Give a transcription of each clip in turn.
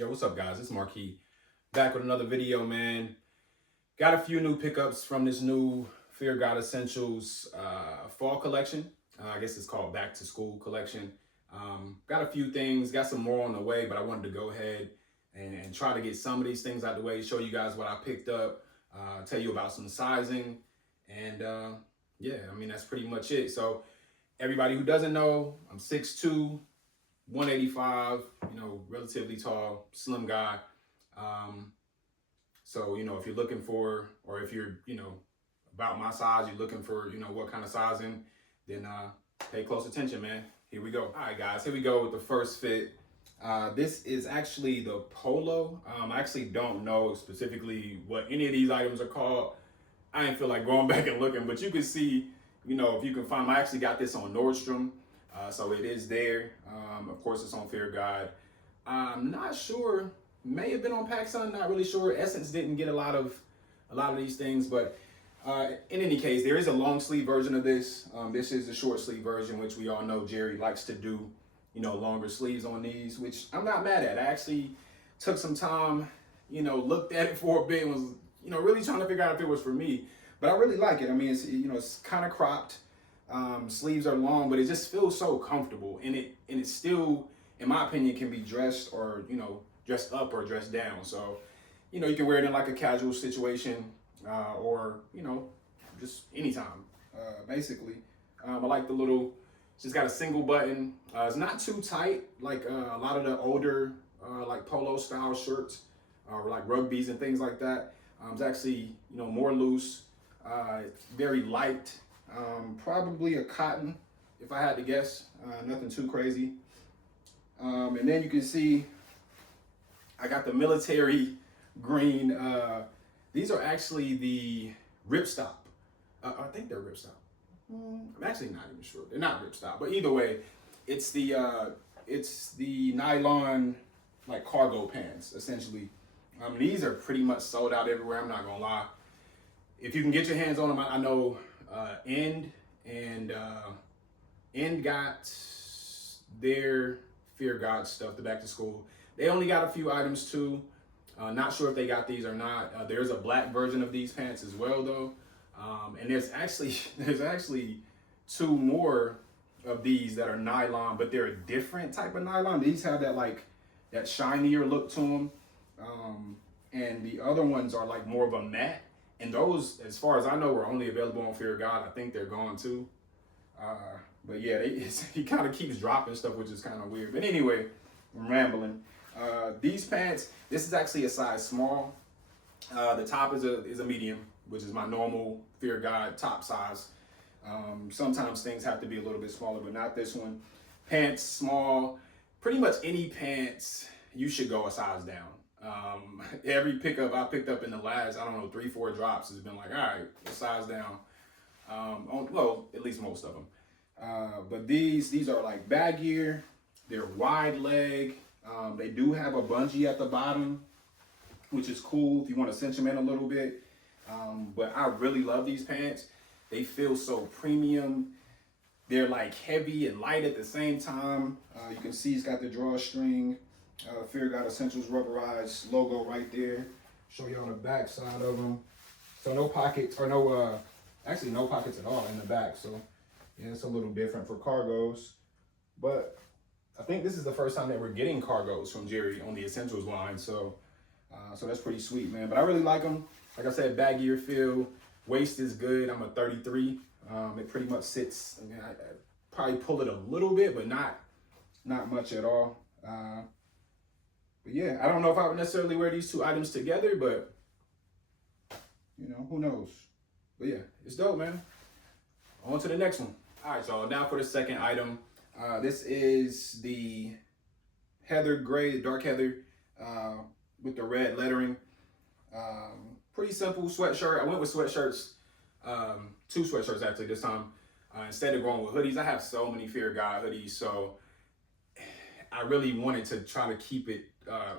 Yo, what's up, guys? It's Marquis back with another video, man. Got a few new pickups from this new Fear God Essentials fall collection. I guess it's called Back to School collection. Got a few things, got some more on the way, but I wanted to go ahead and try to get some of these things out of the way, show you guys what I picked up, tell you about some sizing, and yeah, I mean, that's pretty much it. So everybody who doesn't know, I'm 6'2", 185, relatively tall, slim guy. So, if you're looking for, or if you're, about my size, you're looking for, what kind of sizing, then pay close attention, man. Here we go. All right, guys, here we go with the first fit. This is actually the Polo. I actually don't know specifically what any of these items are called. I ain't feel like going back and looking, but you can see, if you can find them. I actually got this on Nordstrom. So it is there. Of course, it's on Fear God. I'm not sure. May have been on PacSun. Not really sure. Essence didn't get a lot of these things, but in any case, there is a long sleeve version of this. This is the short sleeve version, which we all know Jerry likes to do. Longer sleeves on these, which I'm not mad at. I actually took some time. Looked at it for a bit and was really trying to figure out if it was for me. But I really like it. I mean, it's kind of cropped. Sleeves are long, but it just feels so comfortable, and it still, in my opinion, can be dressed or dressed up or dressed down. So you can wear it in like a casual situation, or just anytime, basically. I like the little. It's just got a single button. It's not too tight like a lot of the older like polo style shirts, or like rugbies and things like that. It's actually more loose, very light. Probably a cotton, if I had to guess. Nothing too crazy. And then you can see I got the military green. These are actually the ripstop. I think they're ripstop. I'm actually not even sure. They're not ripstop, but either way, it's the nylon like cargo pants essentially. These are pretty much sold out everywhere. I'm not gonna lie. If you can get your hands on them, I know. End got their Fear God stuff, the back to school. They only got a few items too. Not sure if they got these or not. There's a black version of these pants as well though. And there's actually two more of these that are nylon, but they're a different type of nylon. These have that shinier look to them. And the other ones are like more of a matte. And those, as far as I know, were only available on Fear God. I think they're gone too. But yeah, he kind of keeps dropping stuff, which is kind of weird. But anyway, I'm rambling. These pants, this is actually a size small. The top is a medium, which is my normal Fear God top size. Sometimes things have to be a little bit smaller, but not this one. Pants small. Pretty much any pants, you should go a size down. Every pickup I picked up in the last, 3-4 drops has been like, all right, a size down. Well, at least most of them. But these are like baggier. They're wide leg. They do have a bungee at the bottom, which is cool if you want to cinch them in a little bit. But I really love these pants. They feel so premium. They're like heavy and light at the same time. You can see it's got the drawstring. Fear God Essentials rubberized logo right there. Show you on the back side of them. So no pockets, or actually no pockets at all in the back. So yeah, it's a little different for cargos. But I think this is the first time that we're getting cargos from Jerry on the Essentials line. So that's pretty sweet, man. But I really like them. Like I said, baggier feel. Waist is good. I'm a 33. It pretty much sits. I probably pull it a little bit, but not much at all. But yeah, I don't know if I would necessarily wear these two items together, but who knows? But yeah, it's dope, man. On to the next one. All right, y'all. Now for the second item. This is the heather gray, dark heather, with the red lettering. Pretty simple sweatshirt. I went with sweatshirts, 2 sweatshirts actually this time. Instead of going with hoodies, I have so many Fear God hoodies, so I really wanted to try to keep it,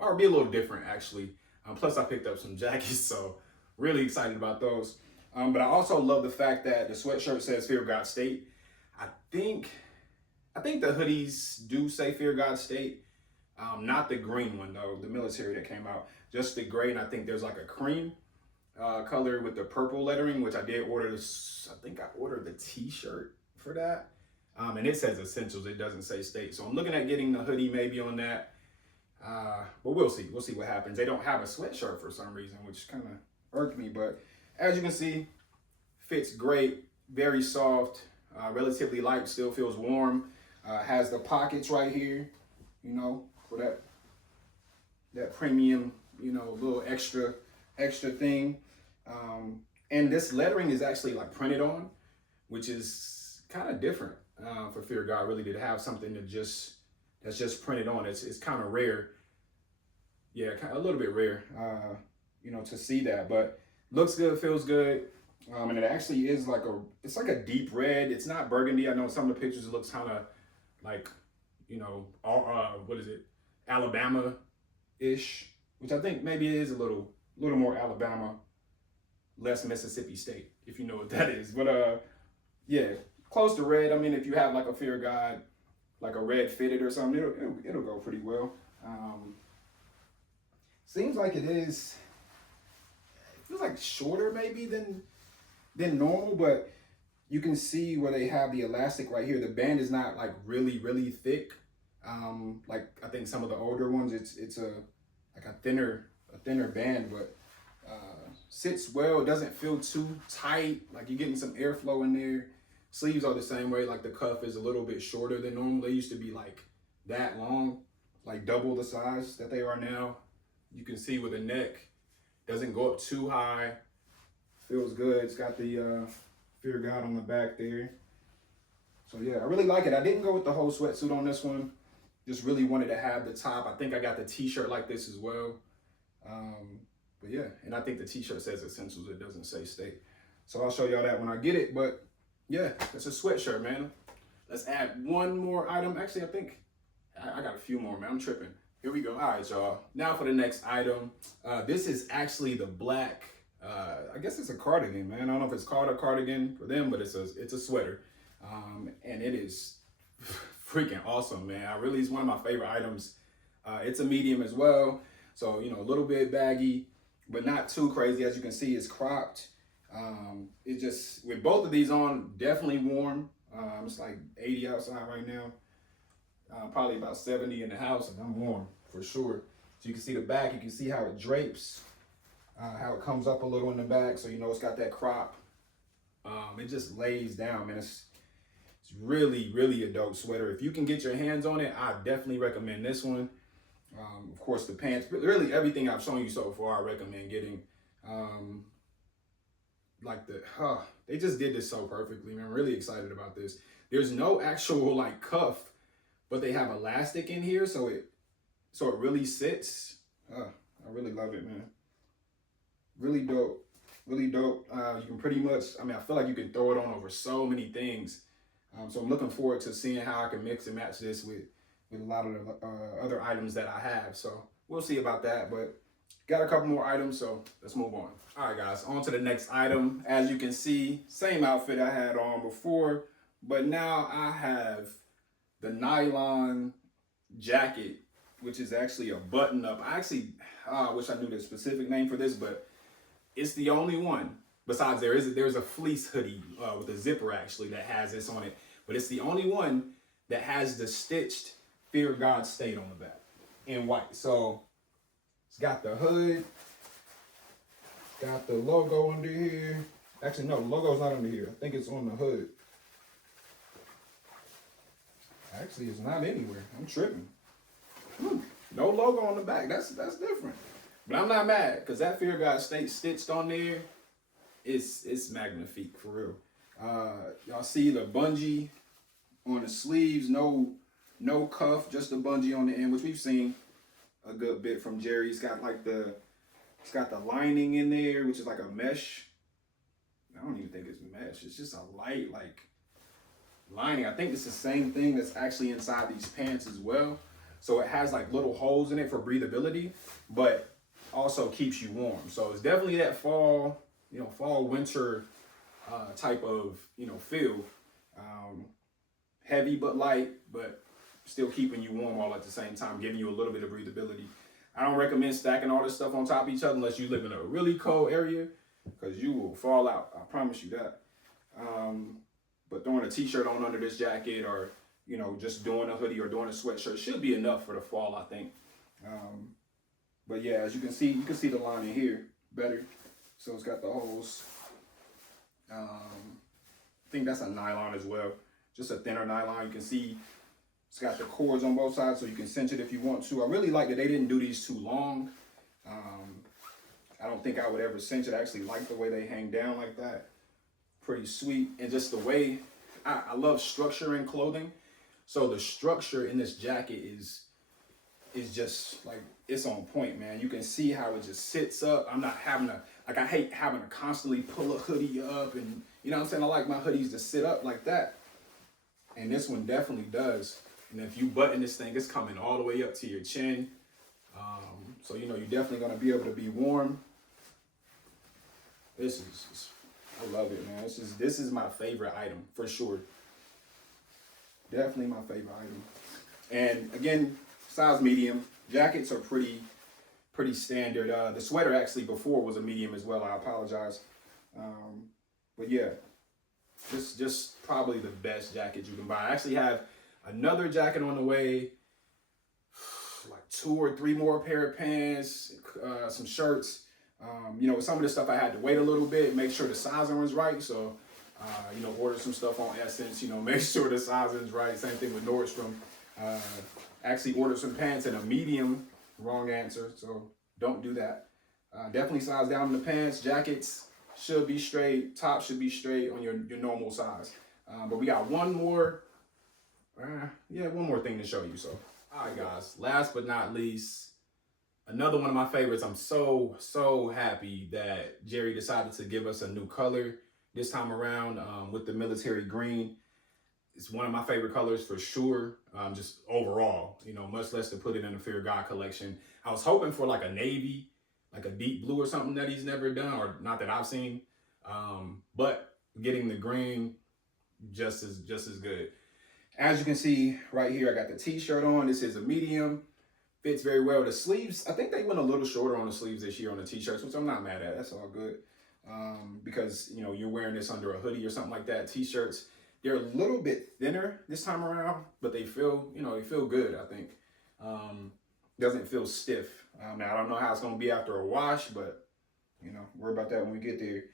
or be a little different actually. Plus I picked up some jackets, so really excited about those. But I also love the fact that the sweatshirt says Fear God State. I think the hoodies do say Fear God State. Not the green one though, the military that came out. Just the gray, and I think there's like a cream color with the purple lettering, which I did order. I think I ordered the T-shirt for that, and it says essentials. It doesn't say state. So I'm looking at getting the hoodie maybe on that. But we'll see. We'll see what happens. They don't have a sweatshirt for some reason, which kind of irked me. But as you can see, fits great. Very soft, relatively light. Still feels warm. Has the pockets right here, you know, for that premium, you know, little extra thing. And this lettering is actually like printed on, which is kind of different for Fear God. Really, to have something that's just printed on. It's kind of rare. Yeah, a little bit rare, you know, to see that. But looks good, feels good. And it actually is like it's like a deep red. It's not burgundy. I know some of the pictures it looks kind of like, you know, what is it? Alabama-ish, which I think maybe it is a little more Alabama, less Mississippi State, if you know what that is. But yeah, close to red. I mean, if you have like a Fear God, like a red fitted or something, it'll go pretty well. Seems like it is. It feels like shorter maybe than normal, but you can see where they have the elastic right here. The band is not like really thick. Like I think some of the older ones, it's a thinner band, but sits well. It doesn't feel too tight. Like you're getting some airflow in there. Sleeves are the same way. Like the cuff is a little bit shorter than normal. They used to be like that long, like double the size that they are now. You can see with the neck, doesn't go up too high. Feels good. It's got the Fear God on the back there. So yeah, I really like it. I didn't go with the whole sweatsuit on this one. Just really wanted to have the top. I think I got the T-shirt like this as well. But yeah, and I think the T-shirt says essentials. It doesn't say state. So I'll show y'all that when I get it. But yeah, it's a sweatshirt, man. Let's add one more item. Actually, I think I got a few more, man. I'm tripping. Here we go. All right, y'all. Now for the next item. This is actually the black, I guess it's a cardigan, man. I don't know if it's called a cardigan for them, but it's a sweater. And it is freaking awesome, man. It's one of my favorite items. It's a medium as well. So, you know, a little bit baggy, but not too crazy. As you can see, it's cropped. It just, with both of these on, definitely warm. It's like 80 outside right now. Probably about 70 in the house, and I'm warm for sure. So you can see the back. You can see how it drapes, how it comes up a little in the back. So you know it's got that crop. It just lays down, man. It's really a dope sweater. If you can get your hands on it, I definitely recommend this one. Of course, the pants, really everything I've shown you so far, I recommend getting. They just did this so perfectly, man. I'm really excited about this. There's no actual like cuff, but they have elastic in here, so it really sits. I really love it, man. Really dope, really dope. You can pretty much, I mean, I feel like you can throw it on over so many things. So I'm looking forward to seeing how I can mix and match this with a lot of the other items that I have. So we'll see about that, but got a couple more items, so let's move on. All right, guys, on to the next item. As you can see, same outfit I had on before, but now I have the nylon jacket, which is actually a button up. I actually wish I knew the specific name for this, but it's the only one. Besides, there's a fleece hoodie with a zipper actually that has this on it, but it's the only one that has the stitched Fear God State on the back in white. So it's got the hood, got the logo under here. Actually, no, the logo's not under here. I think it's on the hood. Actually, it's not anywhere. I'm tripping. No logo on the back. That's different. But I'm not mad, because that Fear God State stitched on there, it's magnifique for real. Y'all see the bungee on the sleeves, no cuff, just the bungee on the end, which we've seen a good bit from Jerry. It's got the lining in there, which is like a mesh. I don't even think it's mesh. It's just a light like lining. I think it's the same thing that's actually inside these pants as well. So it has like little holes in it for breathability, but also keeps you warm. So it's definitely that fall winter type of feel. Heavy but light, but still keeping you warm all at the same time, giving you a little bit of breathability. I don't recommend stacking all this stuff on top of each other unless you live in a really cold area, because you will fall out. I promise you that. But throwing a t-shirt on under this jacket, or just doing a hoodie or doing a sweatshirt should be enough for the fall, I think. But yeah, as you can see the lining here better. So it's got the holes. I think that's a nylon as well, just a thinner nylon. You can see it's got the cords on both sides, so you can cinch it if you want to. I really like that they didn't do these too long. I don't think I would ever cinch it. I actually like the way they hang down like that. Pretty sweet. And just the way, I love structure in clothing. So the structure in this jacket is just like, it's on point, man. You can see how it just sits up. I'm not having to, like, I hate having to constantly pull a hoodie up, and you know what I'm saying? I like my hoodies to sit up like that. And this one definitely does. And if you button this thing, it's coming all the way up to your chin. So you're definitely gonna be able to be warm. I love it, man. This is my favorite item for sure. Definitely my favorite item. And again, size medium. Jackets are pretty standard. The sweater actually before was a medium as well. I apologize. But yeah, just probably the best jacket you can buy. I actually have another jacket on the way, like 2 or 3 more pair of pants, some shirts. Some of this stuff I had to wait a little bit, make sure the sizing was right. So, order some stuff on Essence, make sure the sizing is right. Same thing with Nordstrom. Actually ordered some pants in a medium, wrong answer. So don't do that. Definitely size down in the pants. Jackets should be straight. Top should be straight on your normal size. But we got one more thing to show you. So, all right, guys, last but not least, another one of my favorites. I'm so happy that Jerry decided to give us a new color this time around with the military green. It's one of my favorite colors for sure, just overall, much less to put it in the Fear of God collection. I was hoping for like a navy, like a deep blue or something that he's never done, or not that I've seen. But getting the green, just as good. As you can see right here, I got the t-shirt on. This is a medium. Fits very well. The sleeves, I think they went a little shorter on the sleeves this year on the t-shirts, which I'm not mad at. That's all good. Because, you're wearing this under a hoodie or something like that. T-shirts, they're a little bit thinner this time around, but they feel good, I think. Doesn't feel stiff. Now, I don't know how it's going to be after a wash, but, worry about that when we get there.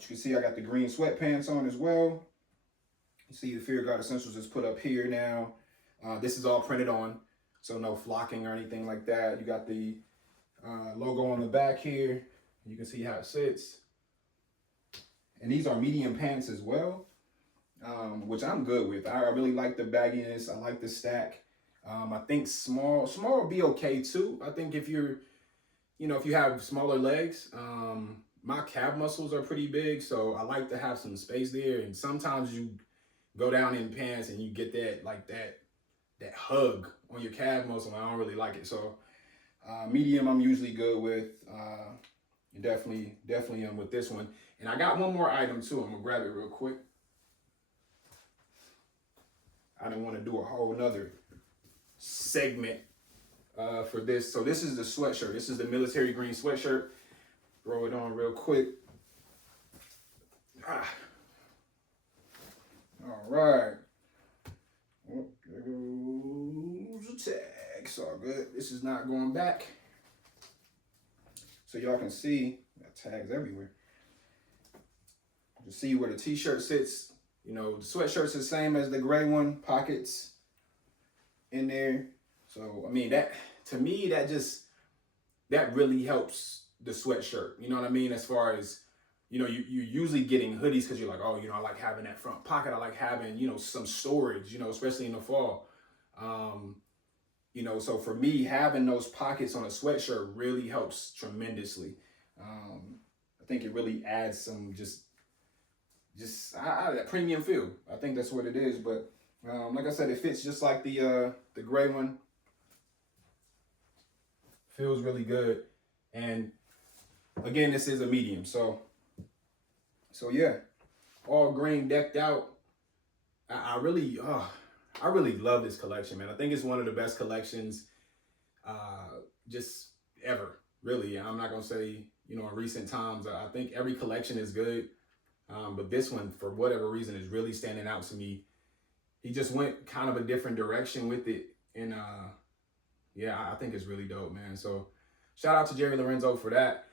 You can see I got the green sweatpants on as well. You see the Fear of God Essentials is put up here now. This is all printed on, so no flocking or anything like that. You got the logo on the back here. You can see how it sits. And these are medium pants as well, which I'm good with. I really like the bagginess. I like the stack. I think small will be okay too. I think if you're, if you have smaller legs, my calf muscles are pretty big, so I like to have some space there. And sometimes you go down in pants and you get that hug on your calf muscle, and I don't really like it. So medium I'm usually good with. Definitely am with this one. And I got one more item too. I'm gonna grab it real quick. I didn't want to do a whole nother segment for this. So this is the sweatshirt. This is the military green sweatshirt. Throw it on real quick. All right. Oh, there goes the tag. It's all good. This is not going back. So y'all can see, got tags everywhere. You see where the t-shirt sits. The sweatshirt's the same as the gray one, pockets in there. So, I mean, that, to me, that really helps the sweatshirt. You know what I mean? As far as, you're usually getting hoodies because you're like, oh, I like having that front pocket. I like having, some storage, especially in the fall. So for me, having those pockets on a sweatshirt really helps tremendously. I think it really adds some just that premium feel. I think that's what it is. But like I said, it fits just like the gray one. Feels really good. And again, this is a medium. So yeah, all green decked out. I really I really love this collection, man. I think it's one of the best collections just ever, really. I'm not going to say, you know, in recent times. I think every collection is good. But this one, for whatever reason, is really standing out to me. He just went kind of a different direction with it. And yeah, I think it's really dope, man. So shout out to Jerry Lorenzo for that.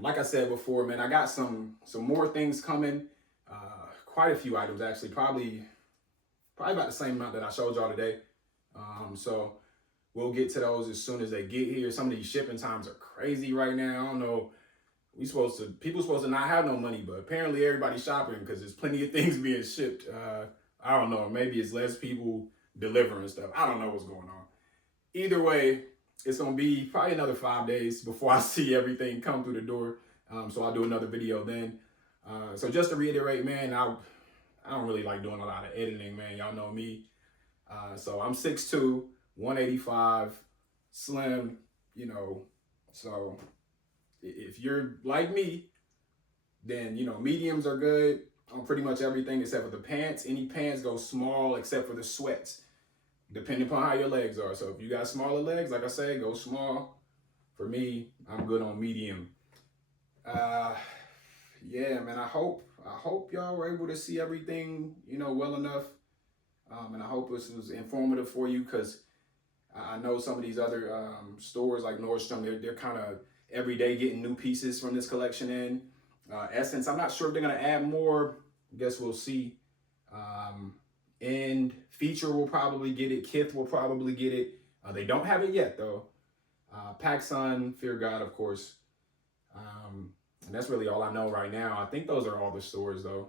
Like I said before, man, I got some more things coming. Quite a few items, actually. Probably about the same amount that I showed y'all today. So we'll get to those as soon as they get here. Some of these shipping times are crazy right now. I don't know. People supposed to not have no money, but apparently everybody's shopping because there's plenty of things being shipped. I don't know. Maybe it's less people delivering stuff. I don't know what's going on. Either way, it's going to be probably another 5 days before I see everything come through the door. So I'll do another video then. So just to reiterate, man, I don't really like doing a lot of editing, man. Y'all know me. So I'm 6'2", 185, slim, you know. So if you're like me, then, you know, mediums are good on pretty much everything except for the pants. Any pants go small except for the sweats, depending upon how your legs are. So if you got smaller legs, like I say, go small. For me, I'm good on medium. Yeah, man, I hope y'all were able to see everything, you know, well enough. And I hope this was informative for you, because I know some of these other stores like Nordstrom, they're kind of every day getting new pieces from this collection in. Essence, I'm not sure if they're going to add more. I guess we'll see. And Feature will probably get it. Kith will probably get it. They don't have it yet, though. PacSun, Fear God, of course. And that's really all I know right now. I think those are all the stores, though.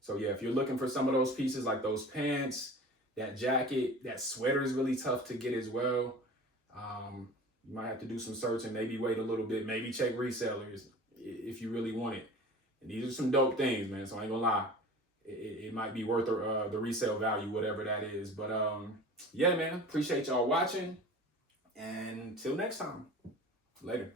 So yeah, if you're looking for some of those pieces, like those pants, that jacket, that sweater is really tough to get as well. You might have to do some searching, maybe wait a little bit, maybe check resellers if you really want it. And these are some dope things, man. So I ain't gonna lie, it might be worth the resale value, whatever that is. But yeah, man, appreciate y'all watching. And till next time, later.